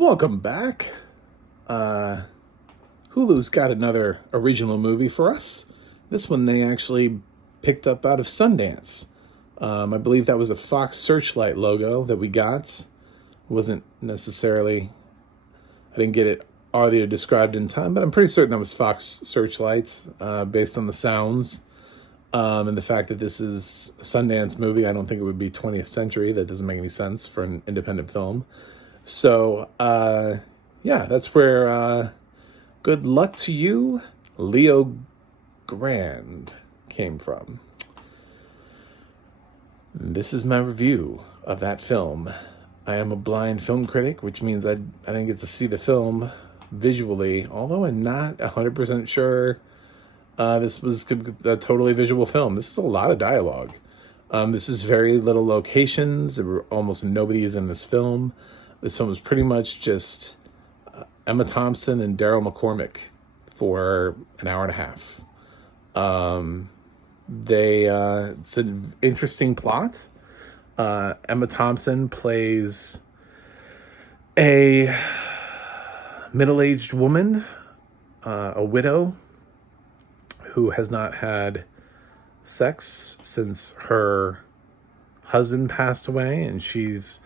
Welcome back. Uh, Hulu's got another original movie for us. This one they actually picked up out of Sundance. I believe that was a Fox Searchlight logo that we got. It wasn't necessarily, I didn't get it audio described in time, but I'm pretty certain that was Fox Searchlight based on the sounds. And the fact that this is a Sundance movie, I don't think it would be 20th century. That doesn't make any sense for an independent film. So, yeah, that's where Good Luck to You, Leo Grande came from. This is my review of that film. I am a blind film critic, which means I didn't get to see the film visually, although I'm not 100% sure this was a totally visual film. This is a lot of dialogue. This is very little locations. There were almost nobody is in this film. This film was pretty much just Emma Thompson and Daryl McCormick for an hour and a half. It's an interesting plot. Emma Thompson plays a middle-aged woman, a widow, who has not had sex since her husband passed away, and she's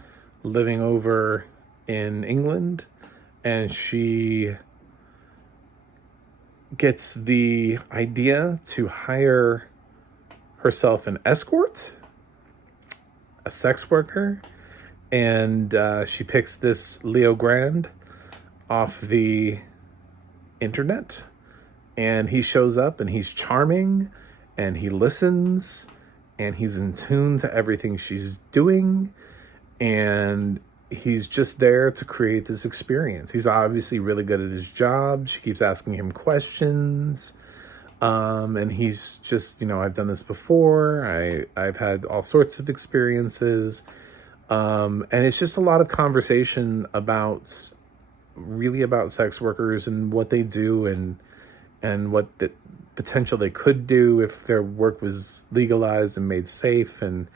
living over in England, and she gets the idea to hire herself an escort, a sex worker, and she picks this Leo Grande off the internet, and he shows up, and he's charming, and he listens, and he's in tune to everything she's doing, and he's just there to create this experience. He's obviously really good at his job. She keeps asking him questions. And he's just, I've done this before. I've had all sorts of experiences. And it's just a lot of conversation about sex workers and what they do and what the potential they could do if their work was legalized and made safe. And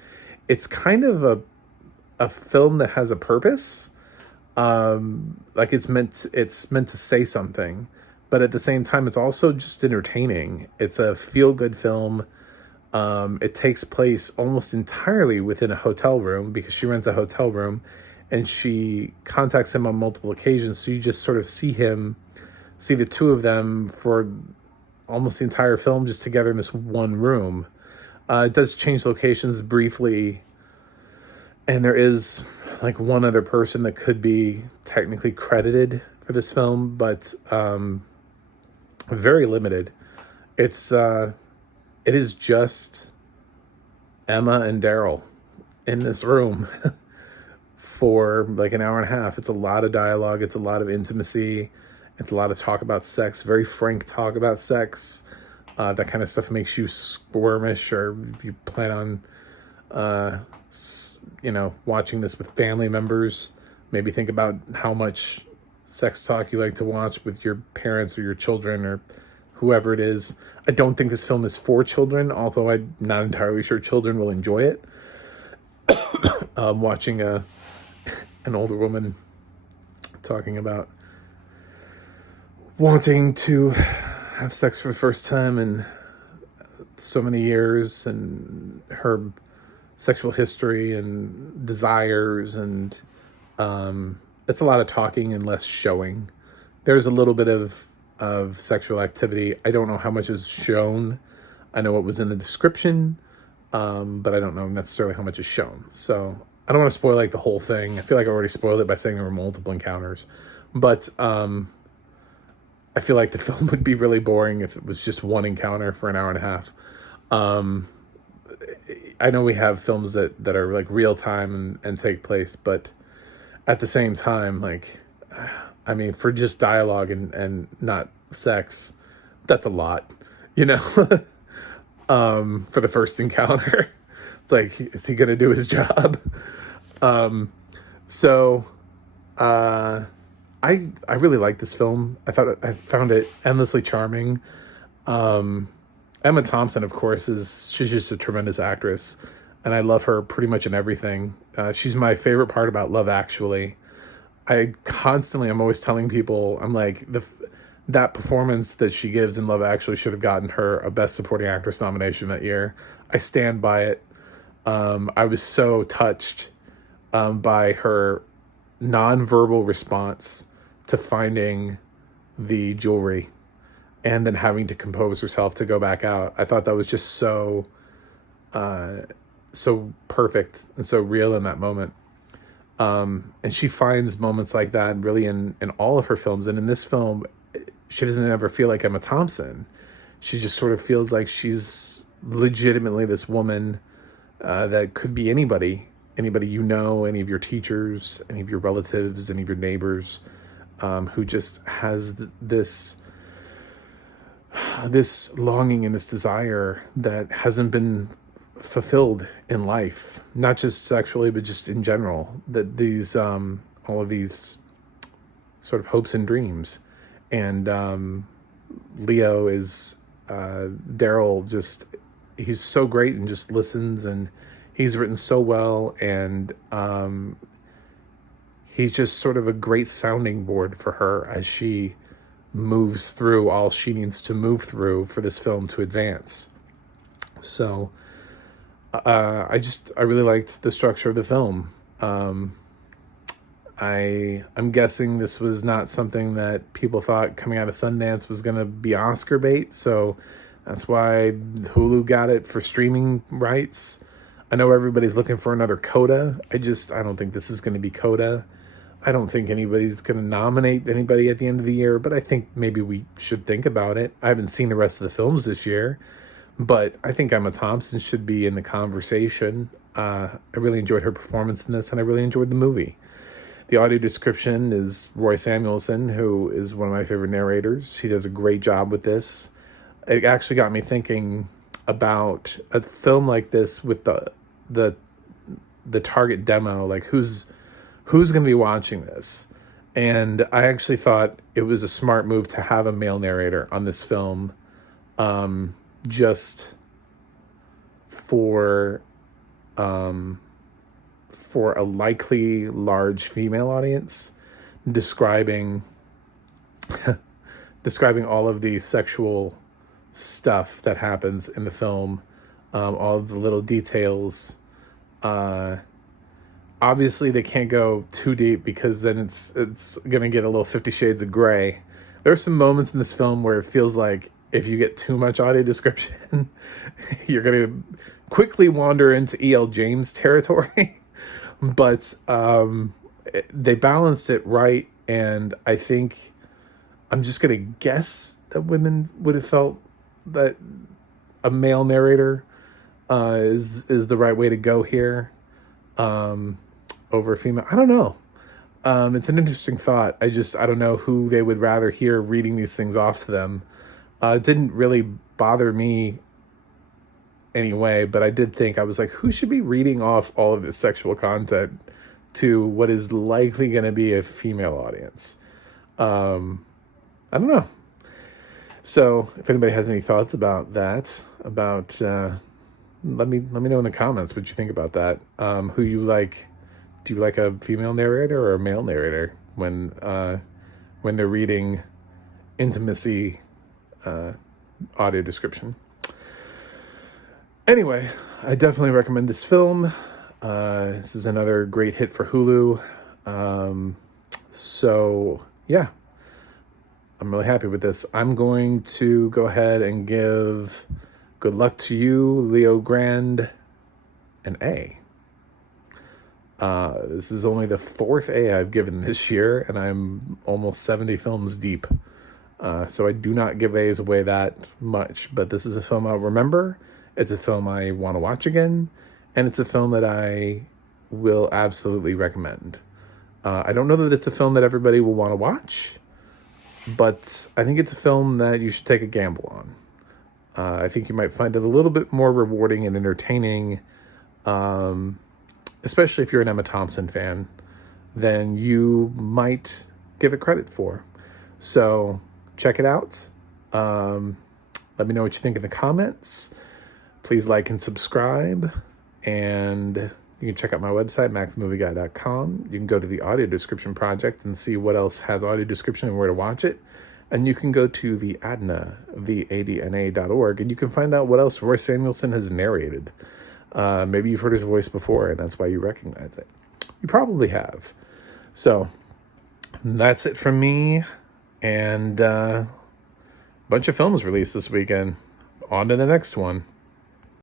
it's kind of a film that has a purpose. Like it's meant to say something, but at the same time, it's also just entertaining. It's a feel-good film. It takes place almost entirely within a hotel room because she rents a hotel room and she contacts him on multiple occasions. So you just sort of see the two of them for almost the entire film just together in this one room. It does change locations briefly, and there is like one other person that could be technically credited for this film, but very limited. It is just Emma and Daryl in this room for like an hour and a half. It's a lot of dialogue. It's a lot of intimacy. It's a lot of talk about sex, very frank talk about sex. That kind of stuff makes you squirmish, or if you plan on watching this with family members, maybe think about how much sex talk you like to watch with your parents or your children or whoever it is. I don't think this film is for children, although I'm not entirely sure children will enjoy it. Watching an older woman talking about wanting to have sex for the first time in so many years, and her sexual history and desires, and it's a lot of talking and less showing. There's a little bit of sexual activity. I don't know how much is shown. I know what was in the description, but I don't know necessarily how much is shown. So I don't want to spoil like the whole thing. I feel like I already spoiled it by saying there were multiple encounters, but I feel like the film would be really boring if it was just one encounter for an hour and a half. I know we have films that are like real time and take place, but at the same time, like, I mean, for just dialogue and not sex, that's a lot, for the first encounter. It's like, is he going to do his job? I really like this film. I found it endlessly charming. Emma Thompson, of course, she's just a tremendous actress, and I love her pretty much in everything. She's my favorite part about Love Actually. I'm always telling people, I'm like, that performance that she gives in Love Actually should have gotten her a Best Supporting Actress nomination that year. I stand by it. I was so touched by her nonverbal response to finding the jewelry and then having to compose herself to go back out. I thought that was just so perfect and so real in that moment. And she finds moments like that really in all of her films. And in this film, she doesn't ever feel like Emma Thompson. She just sort of feels like she's legitimately this woman that could be anybody you know, any of your teachers, any of your relatives, any of your neighbors, who just has this longing and this desire that hasn't been fulfilled in life, not just sexually, but just in general. That these all of these sort of hopes and dreams, and Leo is Daryl. Just he's so great and just listens, and he's written so well, and he's just sort of a great sounding board for her as she moves through all she needs to move through for this film to advance. So I really liked the structure of the film. I'm guessing this was not something that people thought coming out of Sundance was going to be Oscar bait, so that's why Hulu got it for streaming rights. I know everybody's looking for another Coda. I don't think this is going to be Coda. I don't think anybody's going to nominate anybody at the end of the year, but I think maybe we should think about it. I haven't seen the rest of the films this year, but I think Emma Thompson should be in the conversation. I really enjoyed her performance in this, and I really enjoyed the movie. The audio description is Roy Samuelson, who is one of my favorite narrators. He does a great job with this. It actually got me thinking about a film like this with the target demo, like who's going to be watching this. And I actually thought it was a smart move to have a male narrator on this film, just for a likely large female audience, describing all of the sexual stuff that happens in the film, all of the little details. Obviously they can't go too deep because then it's gonna get a little 50 Shades of Grey. There are some moments in this film where it feels like if you get too much audio description, you're gonna quickly wander into E.L. James territory. But they balanced it right, and I think I'm just gonna guess that women would have felt that a male narrator is the right way to go here, over a female. I don't know. It's an interesting thought. I don't know who they would rather hear reading these things off to them. It didn't really bother me anyway, but I did think, I was like, who should be reading off all of this sexual content to what is likely going to be a female audience? I don't know. So if anybody has any thoughts about that, let me know in the comments what you think about that. Who you like? Do you like a female narrator or a male narrator when they're reading intimacy audio description? Anyway, I definitely recommend this film. This is another great hit for Hulu. So yeah, I'm really happy with this. I'm going to go ahead and give Good Luck to You, Leo Grande, an A. This is only the 4th A I've given this year, and I'm almost 70 films deep. So I do not give A's away that much, but this is a film I'll remember. It's a film I want to watch again, and it's a film that I will absolutely recommend. I don't know that it's a film that everybody will want to watch, but I think it's a film that you should take a gamble on. I think you might find it a little bit more rewarding and entertaining, especially if you're an Emma Thompson fan, than you might give it credit for. So check it out. Let me know what you think in the comments. Please like and subscribe, and You can check out my website, macmovieguy.com. You can go to the audio description project and see what else has audio description and where to watch it. And you can go to the ADNA, VADNA.org, and you can find out what else Roy Samuelson has narrated. Maybe you've heard his voice before, and that's why you recognize it. You probably have. So that's it from me. And a bunch of films released this weekend. On to the next one.